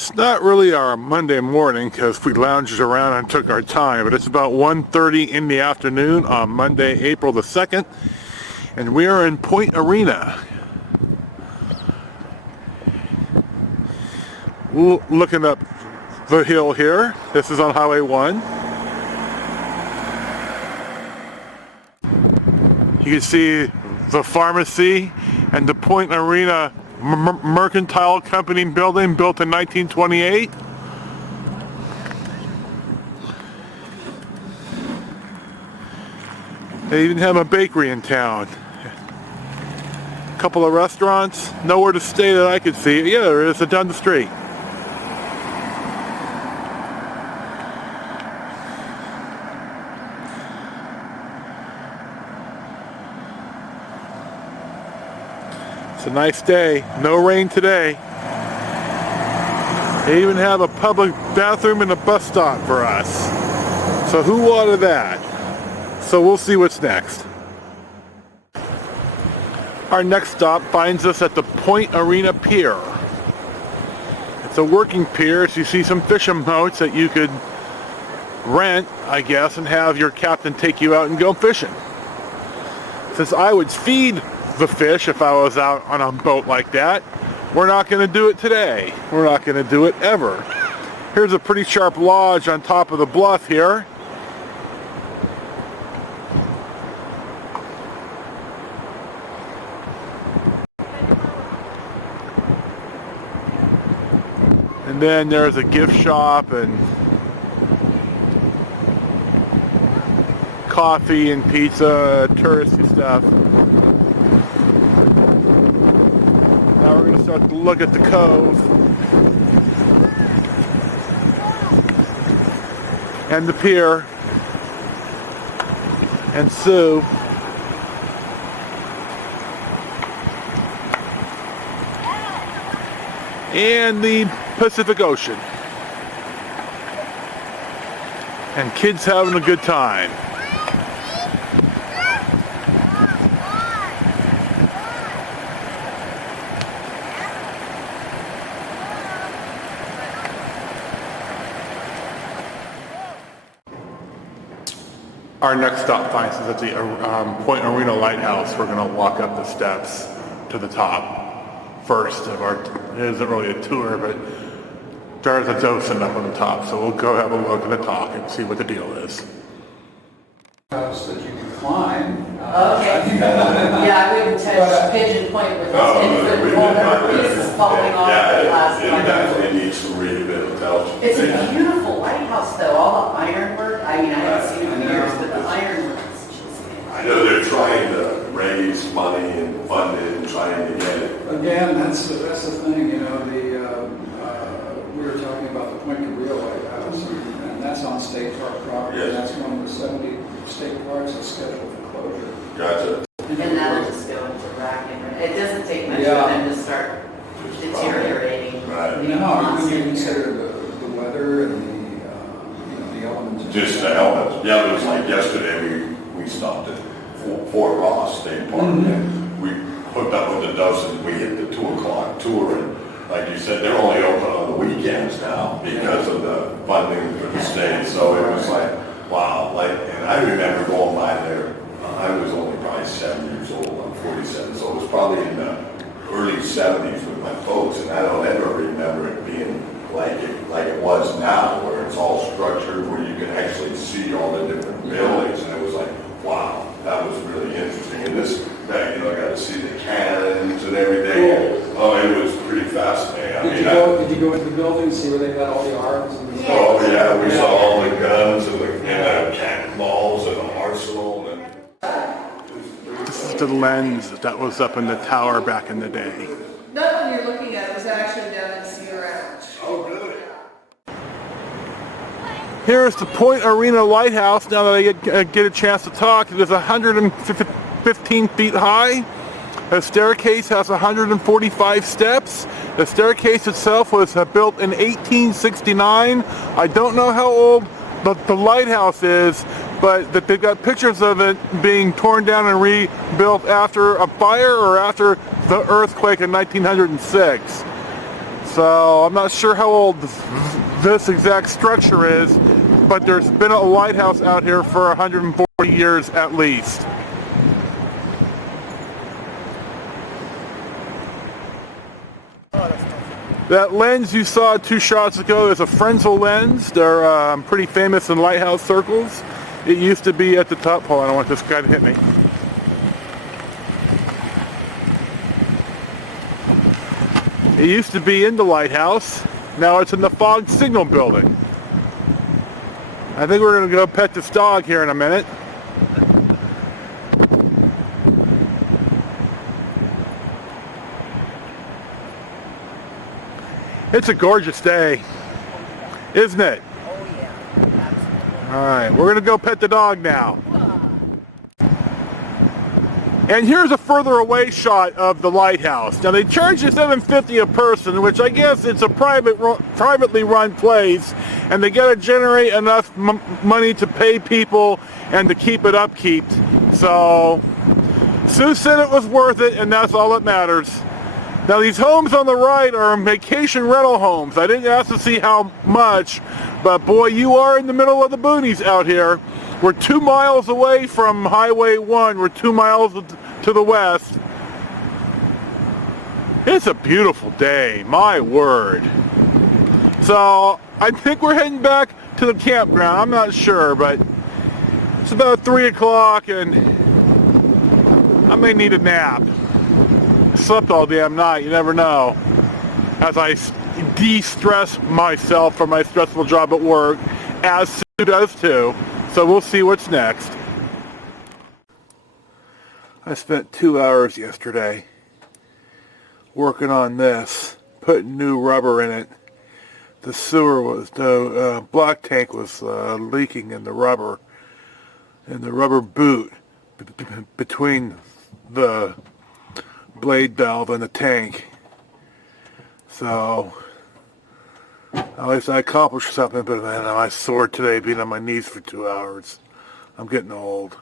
It's not really our Monday morning because we lounged around and took our time, but it's about 1:30 in the afternoon on Monday, April the 2nd, and we are in Point Arena. Looking up the hill here. This is on Highway 1. You can see the pharmacy and the Point Arena Mercantile Company building, built in 1928. They even have a bakery in town. A couple of restaurants. Nowhere to stay that I could see. Yeah, there is, down the street. It's a nice day. No rain today. They even have a public bathroom and a bus stop for us. So who wanted that? So we'll see what's next. Our next stop finds us at the Point Arena Pier. It's a working pier, so you see some fishing boats that you could rent, I guess, and have your captain take you out and go fishing. Since I would feed the fish if I was out on a boat like that, we're not going to do it today. We're not going to do it ever. Here's a pretty sharp lodge on top of the bluff here. And then there's a gift shop and coffee and pizza, touristy stuff. Now we're going to start to look at the cove and the pier and Sue. And the Pacific Ocean. And kids having a good time. Our next stop finds us at the Point Arena Lighthouse. We're going to walk up the steps to the top first of our, it isn't really a tour, but there's a docent up on the top, so we'll go have a look and a talk and see what the deal is. House that you can climb. Okay. Yeah, I wouldn't touch Pigeon Point with this 10-foot boulder pieces falling off the last It one. definitely needs some rehabilitation. It's a beautiful lighthouse though, all the ironwork. I mean, I haven't seen it in years, but the ironwork is just... I know they're trying to raise money and fund it and trying to get it. Again, that's the thing, you know, we were talking about the Point Arena Lighthouse, and that's on state park property. Yes. That's one of the 70 state parks that's scheduled for closure. Gotcha. And that'll just go into rack and it doesn't take much for Yeah. them to start deteriorating. Right. No, when you consider the weather and the elements. Just the elements. Yeah, it was like yesterday, we stopped at Fort Ross State Park. And we hooked up with the Dustin. We hit the 2 o'clock tour, and like you said, they're only open on the weekends now because of the funding for the state. So it was like, wow. And I remember going by there. I was only probably 7 years old. I'm 47, so it was probably in the early 70s with my folks, and I don't ever remember it being like it was now, where it's all structured, where you can actually see all the different buildings, and it was like, wow, that was really interesting. And I got to see the cannons and everything. Cool. Oh, it was pretty fascinating. Did you go into the building and see where they got all the arms and the Oh yeah, we saw all the guns and the cannonballs and the arsenal. This is the lens that was up in the tower back in the day. That one you're looking at was actually down in Cedar Ranch. Oh, really? Here's the Point Arena Lighthouse. Now that I get a chance to talk, it is 115 feet high. The staircase has 145 steps. The staircase itself was built in 1869. I don't know how old the lighthouse is, but they've got pictures of it being torn down and rebuilt after a fire or after the earthquake in 1906. So I'm not sure how old this exact structure is, but there's been a lighthouse out here for 140 years at least. That lens you saw 2 shots ago is a Fresnel lens. They're pretty famous in lighthouse circles. It used to be at the top. Hold on, I don't want this guy to hit me. It used to be in the lighthouse. Now it's in the fog signal building. I think we're going to go pet this dog here in a minute. It's a gorgeous day, isn't it? Oh yeah, absolutely. All right, we're going to go pet the dog now. And here's a further away shot of the lighthouse. Now they charge you $7.50 a person, which I guess it's a privately run place, and they got to generate enough money to pay people and to keep it upkeep. So Sue said it was worth it, and that's all that matters. Now these homes on the right are vacation rental homes. I didn't ask to see how much, but boy, you are in the middle of the boonies out here. We're 2 miles away from Highway 1. We're 2 miles to the west. It's a beautiful day, my word. So I think we're heading back to the campground. I'm not sure, but it's about 3 o'clock and I may need a nap. Slept all damn night, you never know. As I de-stress myself from my stressful job at work, as Sue does too. So we'll see what's next. I spent 2 hours yesterday working on this, putting new rubber in it. The block tank was leaking in the rubber boot between the blade valve and the tank. So at least I accomplished something, but man, I'm sore today being on my knees for 2 hours. I'm getting old.